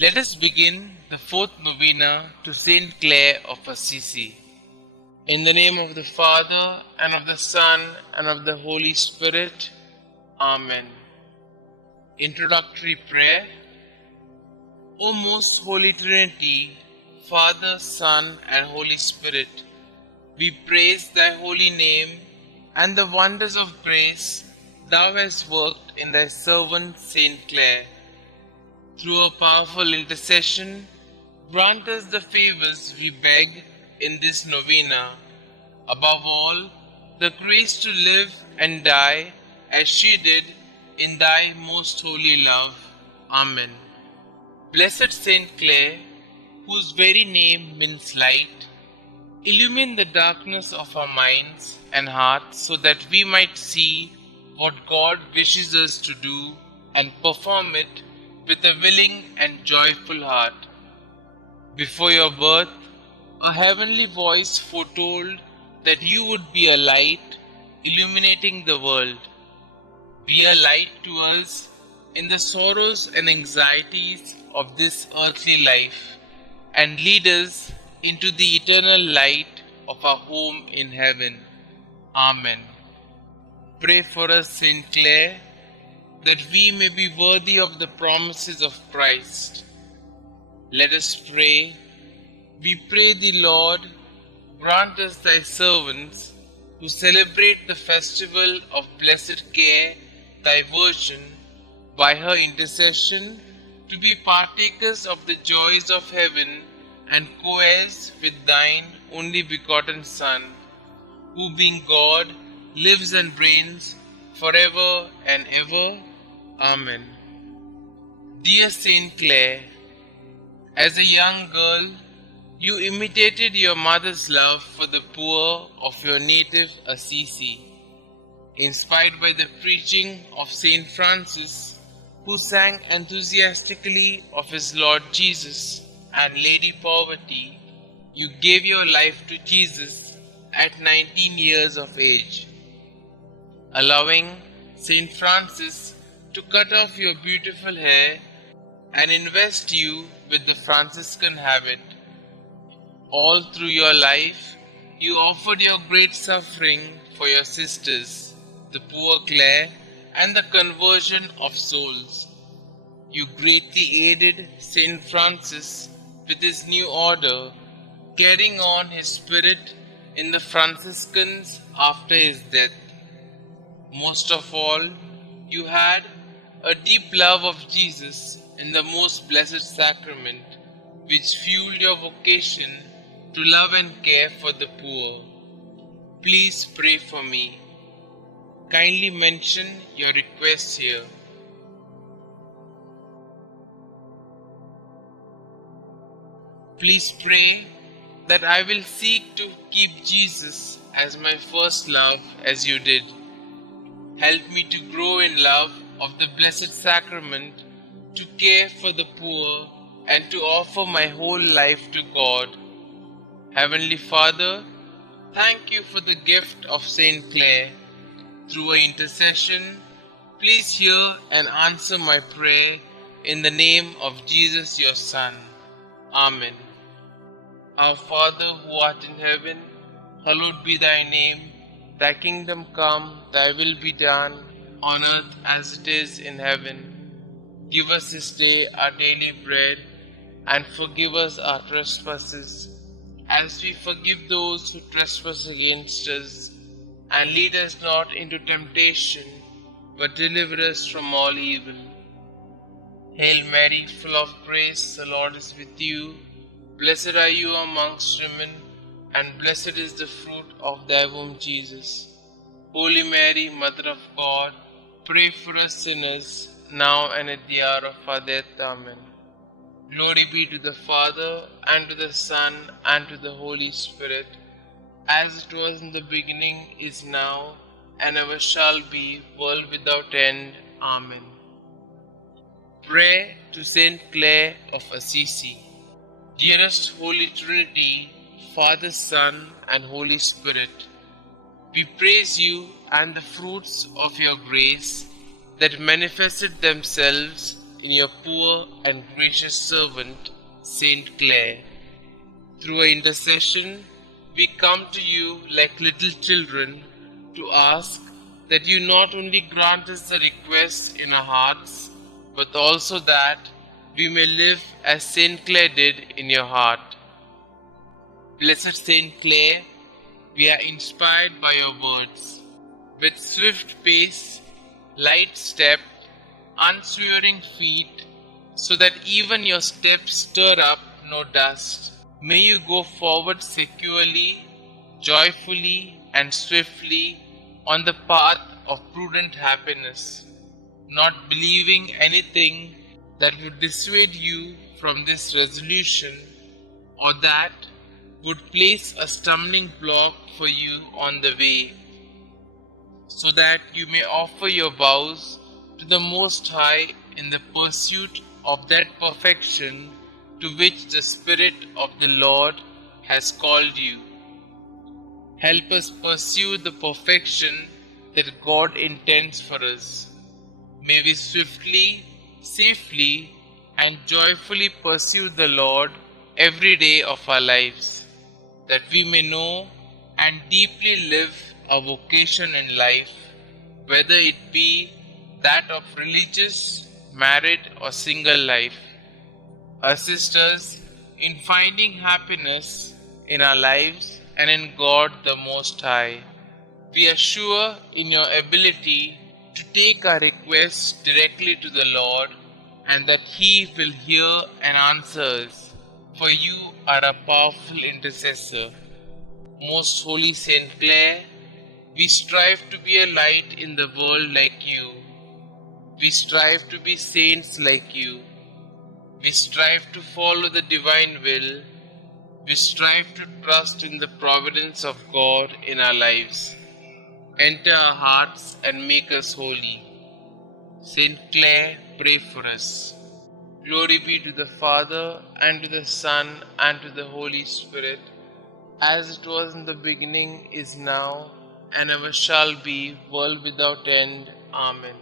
Let us begin the fourth novena to St Clare of Assisi. In the name of the Father, and of the Son, and of the Holy Spirit. Amen. Introductory Prayer. O most Holy Trinity, Father, Son, and Holy Spirit, we praise thy holy name and the wonders of grace thou hast worked in thy servant St Clare. Through a powerful intercession, grant us the favors we beg in this novena. Above all, the grace to live and die as she did in thy most holy love. Amen. Blessed St Clare, whose very name means light, illumine the darkness of our minds and hearts so that we might see what God wishes us to do and perform it with a willing and joyful heart. Before your birth, a heavenly voice foretold that you would be a light illuminating the world. Be a light to us in the sorrows and anxieties of this earthly life, and lead us into the eternal light of our home in heaven. Amen. Pray for us, St. Clare, that we may be worthy of the promises of Christ. Let us pray. We pray thee, Lord, grant us thy servants, who celebrate the festival of blessed care, thy Virgin, by her intercession, to be partakers of the joys of heaven and co-heirs with thine only begotten Son, who being God, lives and reigns forever and ever. Amen. Dear St. Clare, as a young girl, you imitated your mother's love for the poor of your native Assisi. Inspired by the preaching of St. Francis, who sang enthusiastically of his Lord Jesus and Lady Poverty, you gave your life to Jesus at 19 years of age, allowing St. Francis to cut off your beautiful hair and invest you with the Franciscan habit. All through your life, you offered your great suffering for your sisters, the poor Clare, and the conversion of souls. You greatly aided St. Francis with his new order, carrying on his spirit in the Franciscans after his death. Most of all, you had a deep love of Jesus in the most blessed sacrament, which fueled your vocation to love and care for the poor. Please pray for me. Kindly mention your requests here. Please pray that I will seek to keep Jesus as my first love as you did. Help me to grow in love of the Blessed Sacrament, to care for the poor, and to offer my whole life to God. Heavenly Father, thank you for the gift of St. Clare. Through her intercession, please hear and answer my prayer in the name of Jesus your Son. Amen. Our Father who art in heaven, hallowed be thy name. Thy kingdom come, thy will be done, on earth as it is in heaven. Give us this day our daily bread, and forgive us our trespasses, as we forgive those who trespass against us. And lead us not into temptation, but deliver us from all evil. Hail Mary, full of grace, the Lord is with you. Blessed are you amongst women, and blessed is the fruit of thy womb, Jesus. Holy Mary, Mother of God, pray for us sinners, now and at the hour of our death. Amen. Glory be to the Father, and to the Son, and to the Holy Spirit, as it was in the beginning, is now, and ever shall be, world without end. Amen. Pray to St. Clare of Assisi. Dearest Holy Trinity, Father, Son, and Holy Spirit, we praise you and the fruits of your grace that manifested themselves in your poor and gracious servant, St Clare. Through her intercession, we come to you like little children to ask that you not only grant us the requests in our hearts, but also that we may live as St Clare did in your heart. Blessed St Clare, we are inspired by your words. With swift pace, light step, unswerving feet, so that even your steps stir up no dust. May you go forward securely, joyfully, and swiftly on the path of prudent happiness, not believing anything that would dissuade you from this resolution, or that would place a stumbling block for you on the way, so that you may offer your vows to the Most High in the pursuit of that perfection to which the Spirit of the Lord has called you. Help us pursue the perfection that God intends for us. May we swiftly, safely, and joyfully pursue the Lord every day of our lives, that we may know and deeply live our vocation in life, whether it be that of religious, married, or single life. Assist us in finding happiness in our lives and in God the Most High. We are sure in your ability to take our requests directly to the Lord, and that He will hear and answer us, for you are a powerful intercessor. Most Holy St Clare, we strive to be a light in the world like you. We strive to be saints like you. We strive to follow the divine will. We strive to trust in the providence of God in our lives. Enter our hearts and make us holy. St Clare, pray for us. Glory be to the Father, and to the Son, and to the Holy Spirit, as it was in the beginning, is now, and ever shall be, world without end. Amen.